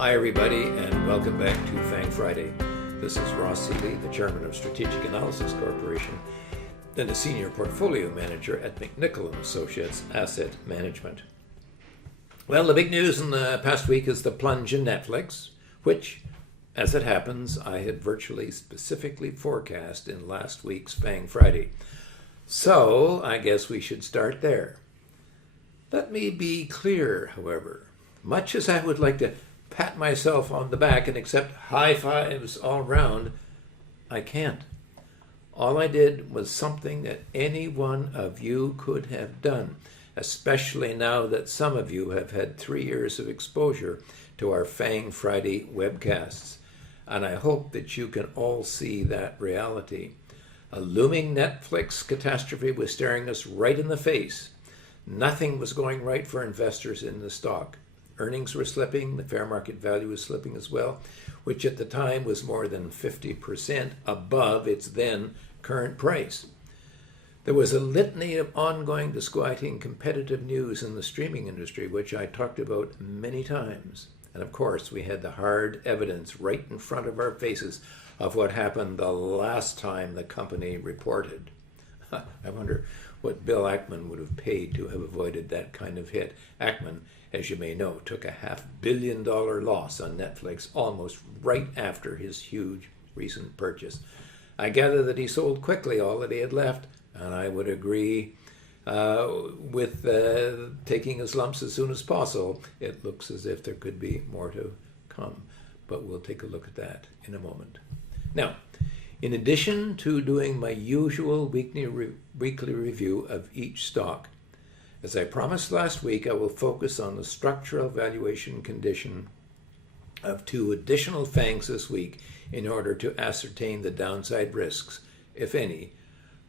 Hi everybody, and welcome back to FANG Friday. This is Ross Seeley, the Chairman of Strategic Analysis Corporation and a Senior Portfolio Manager at McNichol & Associates Asset Management. Well, the big news in the past week is the plunge in Netflix, which, as it happens, I had virtually specifically forecast in last week's FANG Friday. So, I guess we should start there. Let me be clear, however. Much as I would like to pat myself on the back and accept high fives all around, I can't. All I did was something that any one of you could have done, especially now that some of you have had 3 years of exposure to our FANG Friday webcasts. And I hope that you can all see that reality. A looming Netflix catastrophe was staring us right in the face. Nothing was going right for investors in the stock. Earnings were slipping, the fair market value was slipping as well, which at the time was more than 50% above its then current price. There was a litany of ongoing disquieting competitive news in the streaming industry, which I talked about many times. And of course, we had the hard evidence right in front of our faces of what happened the last time the company reported. I wonder what Bill Ackman would have paid to have avoided that kind of hit. Ackman, as you may know, took a $500 million loss on Netflix almost right after his huge recent purchase. I gather that he sold quickly all that he had left, and I would agree with taking his lumps as soon as possible. It looks as if there could be more to come, but we'll take a look at that in a moment. Now, in addition to doing my usual weekly review of each stock, as I promised last week, I will focus on the structural valuation condition of 2 additional FANGs this week in order to ascertain the downside risks, if any,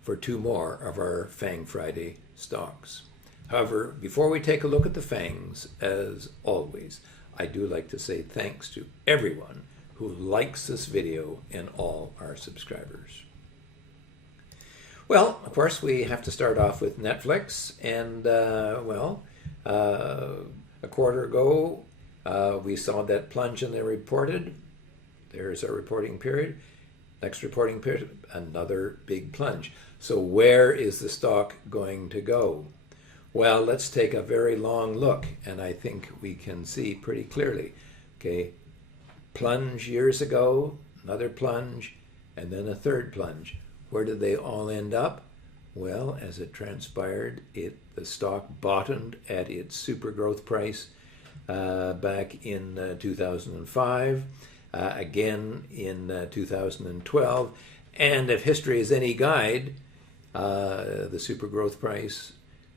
for 2 more of our FANG Friday stocks. However, before we take a look at the FANGs, as always, I do like to say thanks to everyone who likes this video and all our subscribers. Well, of course, we have to start off with Netflix, and a quarter ago, we saw that plunge and they reported. There's our reporting period. Next reporting period, another big plunge. So where is the stock going to go? Well, let's take a very long look, and I think we can see pretty clearly. Okay, plunge years ago, another plunge, and then a third plunge. Where did they all end up? Well, as it transpired, the stock bottomed at its super growth price back in 2005, again in 2012, and if history is any guide, the super growth price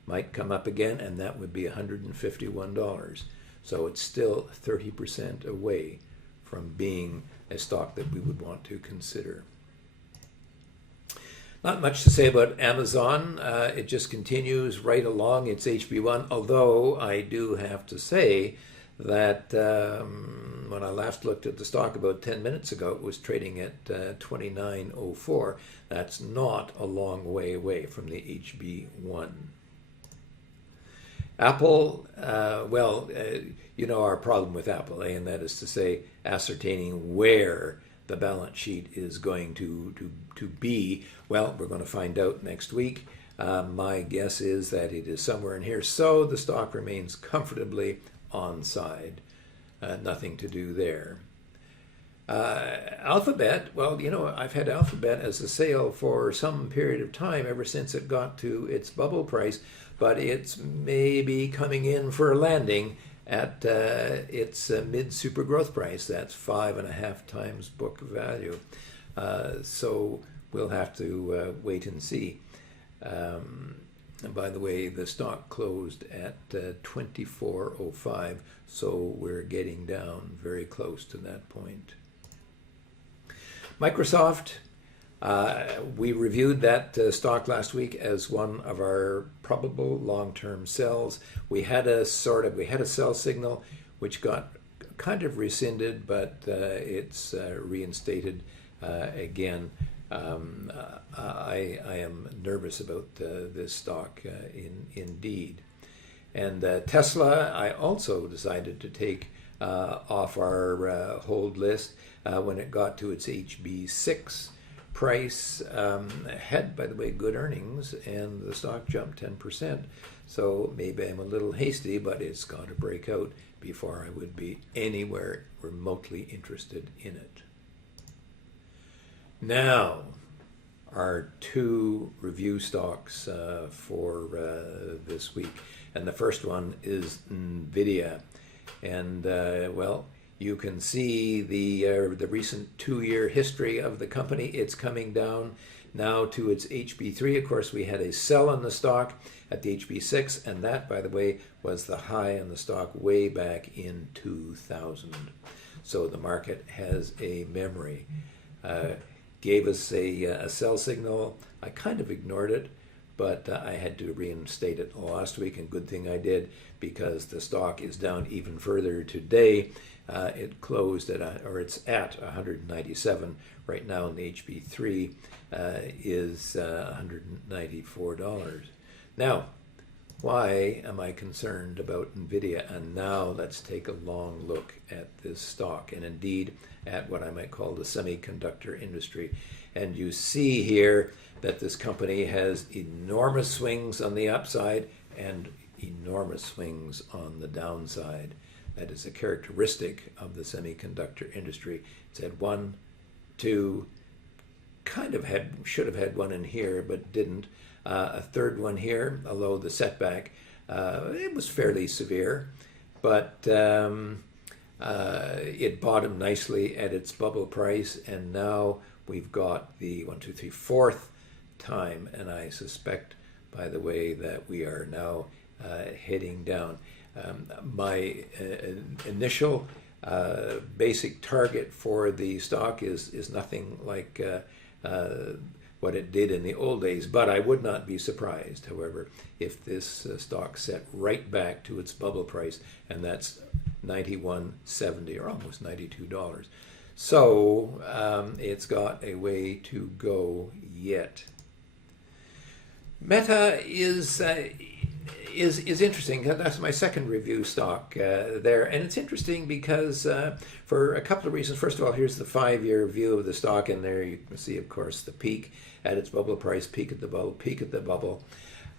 might come up again, and that would be $151. So it's still 30% away from being a stock that we would want to consider. Not much to say about Amazon. It just continues right along its HB1, although I do have to say that when I last looked at the stock about 10 minutes ago, it was trading at 29.04. That's not a long way away from the HB1. Apple, you know our problem with Apple, and that is to say ascertaining where the balance sheet is going to be. Well, we're going to find out next week. My guess is that it is somewhere in here, so the stock remains comfortably on side. Nothing to do there. Alphabet, well, you know, I've had Alphabet as a sale for some period of time, ever since it got to its bubble price, but it's maybe coming in for a landing at its mid-super growth price. That's 5.5 times book value. So we'll have to wait and see. And by the way, the stock closed at 24.05, so we're getting down very close to that point. Microsoft, we reviewed that stock last week as one of our probable long-term sells. We had a sell signal which got kind of rescinded, but it's reinstated again. I am nervous about this stock indeed. And Tesla, I also decided to take off our hold list when it got to its HB6 price. Had, by the way, good earnings, and the stock jumped 10%. So maybe I'm a little hasty, but it's got to break out before I would be anywhere remotely interested in it. Now, our two review stocks for this week. And the first one is NVIDIA. And, well, you can see the recent 2-year history of the company. It's coming down now to its HB3. Of course, we had a sell on the stock at the HB6, and that, by the way, was the high on the stock way back in 2000. So the market has a memory. Gave us a sell signal. I kind of ignored it, but I had to reinstate it last week, and good thing I did, because the stock is down even further today. It closed at, it's at 197 right now, and the HB3 is $194. Now, why am I concerned about NVIDIA? And now let's take a long look at this stock, and indeed at what I might call the semiconductor industry. And you see here that this company has enormous swings on the upside and enormous swings on the downside. That is a characteristic of the semiconductor industry. It's had one, two, should have had one in here, but didn't. A third one here, although the setback, it was fairly severe, but it bottomed nicely at its bubble price, and now we've got the fourth time, and I suspect, by the way, that we are now heading down. My initial basic target for the stock is nothing like what it did in the old days, but I would not be surprised, however, if this stock set right back to its bubble price, and that's $91.70 or almost $92. So it's got a way to go yet. Meta is interesting. That's my second review stock there, and it's interesting because for a couple of reasons. First of all, here's the 5-year view of the stock, and there you can see, of course, the peak at its bubble price, peak at the bubble, peak at the bubble.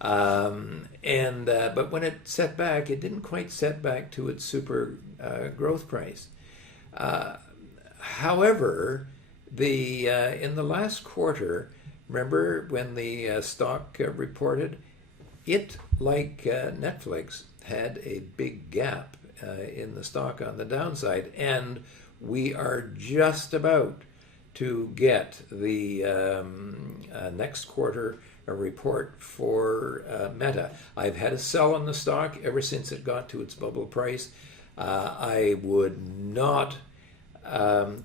But when it set back, it didn't quite set back to its super growth price. However, in the last quarter, remember when the stock reported, it, like Netflix, had a big gap in the stock on the downside, and we are just about to get the next quarter report for Meta. I've had a sell on the stock ever since it got to its bubble price. I would not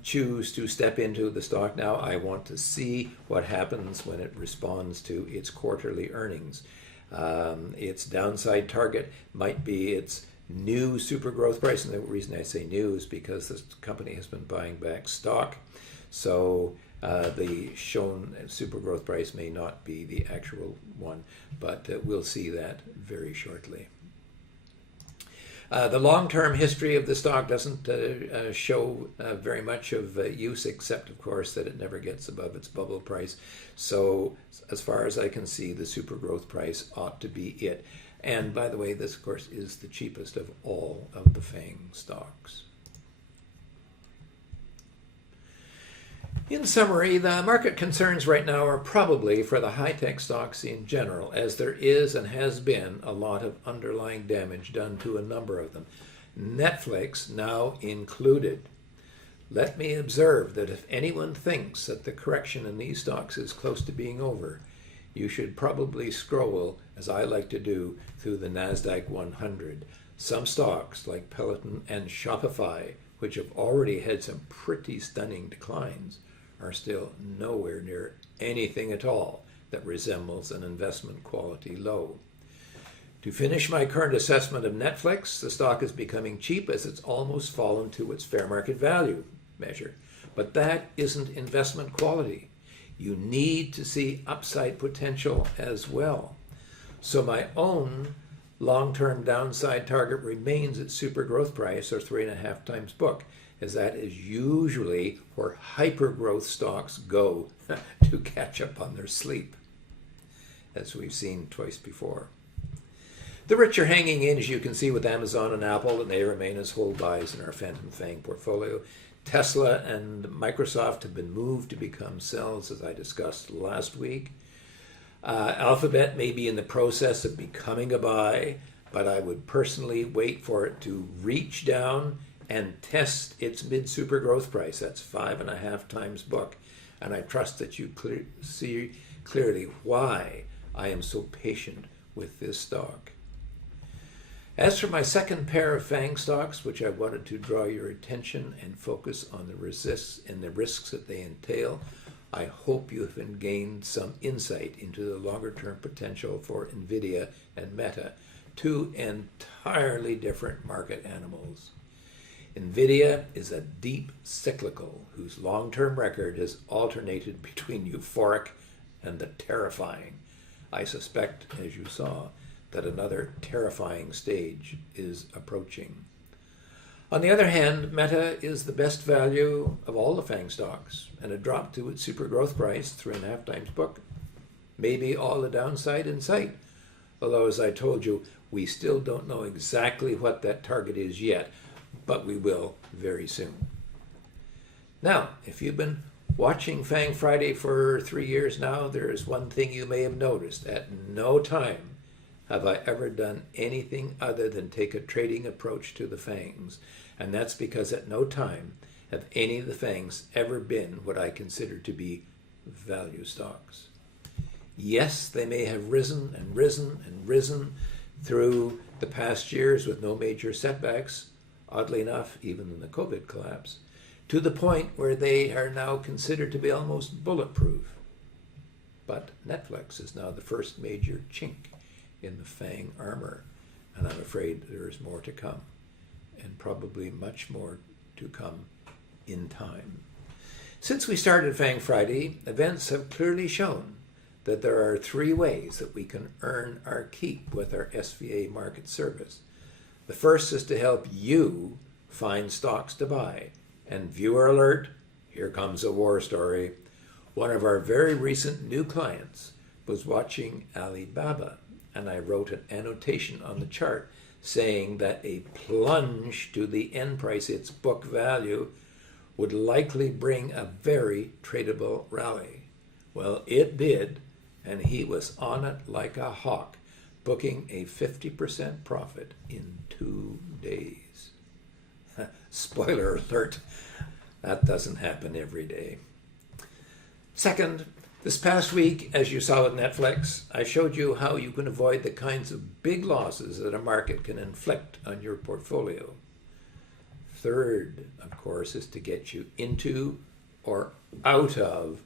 choose to step into the stock now. I want to see what happens when it responds to its quarterly earnings. Its downside target might be its new super growth price, and the reason I say new is because this company has been buying back stock, so the shown super growth price may not be the actual one, but we'll see that very shortly. The long-term history of the stock doesn't show very much of use, except, of course, that it never gets above its bubble price. So as far as I can see, the super growth price ought to be it. And by the way, this, of course, is the cheapest of all of the FANG stocks. In summary, the market concerns right now are probably for the high-tech stocks in general, as there is and has been a lot of underlying damage done to a number of them, Netflix now included. Let me observe that if anyone thinks that the correction in these stocks is close to being over, you should probably scroll, as I like to do, through the NASDAQ 100. Some stocks, like Peloton and Shopify, which have already had some pretty stunning declines, are still nowhere near anything at all that resembles an investment quality low. To finish my current assessment of Netflix, the stock is becoming cheap as it's almost fallen to its fair market value measure. But that isn't investment quality. You need to see upside potential as well. So my own long-term downside target remains at super growth price or 3.5 times book, as that is usually where hyper-growth stocks go to catch up on their sleep, as we've seen twice before. The rich are hanging in, as you can see, with Amazon and Apple, and they remain as hold buys in our Phantom FANG portfolio. Tesla and Microsoft have been moved to become sells, as I discussed last week. Alphabet may be in the process of becoming a buy, but I would personally wait for it to reach down and test its mid-super growth price. That's 5.5 times book. And I trust that you see clearly why I am so patient with this stock. As for my second pair of FANG stocks, which I wanted to draw your attention and focus on the risks that they entail, I hope you have gained some insight into the longer-term potential for NVIDIA and Meta, two entirely different market animals. NVIDIA is a deep cyclical whose long-term record has alternated between euphoric and the terrifying. I suspect, as you saw, that another terrifying stage is approaching. On the other hand, Meta is the best value of all the FANG stocks, and a drop to its super growth price, 3.5 times book, may be all the downside in sight. Although, as I told you, we still don't know exactly what that target is yet, but we will very soon. Now, if you've been watching FANG Friday for 3 years now, there is one thing you may have noticed. At no time have I ever done anything other than take a trading approach to the FANGs, and that's because at no time have any of the FANGs ever been what I consider to be value stocks. Yes, they may have risen and risen and risen through the past years with no major setbacks, oddly enough, even in the COVID collapse, to the point where they are now considered to be almost bulletproof. But Netflix is now the first major chink in the FANG armor, and I'm afraid there is more to come, and probably much more to come in time. Since we started FANG Friday, events have clearly shown that there are 3 ways that we can earn our keep with our SVA market service. The first is to help you find stocks to buy. And viewer alert, here comes a war story. One of our very recent new clients was watching Alibaba, and I wrote an annotation on the chart saying that a plunge to the end price, its book value, would likely bring a very tradable rally. Well, it did, and he was on it like a hawk, booking a 50% profit in 2 days. Spoiler alert, that doesn't happen every day. Second, this past week, as you saw with Netflix, I showed you how you can avoid the kinds of big losses that a market can inflict on your portfolio. Third, of course, is to get you into or out of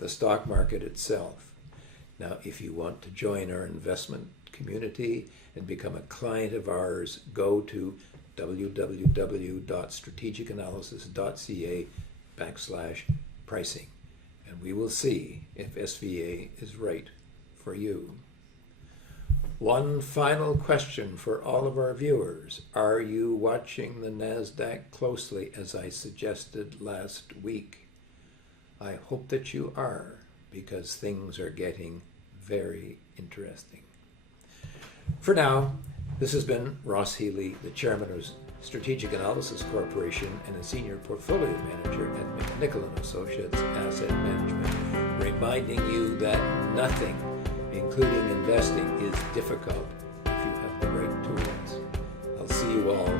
the stock market itself. Now, if you want to join our investment community and become a client of ours, go to www.strategicanalysis.ca/pricing. And we will see if SVA is right for you. One final question for all of our viewers. Are you watching the NASDAQ closely as I suggested last week? I hope that you are, because things are getting very interesting. For now, this has been Ross Healy, the chairman of Strategic Analysis Corporation and a senior portfolio manager at McNichol & Associates Asset Management, reminding you that nothing, including investing, is difficult if you have the right tools. I'll see you all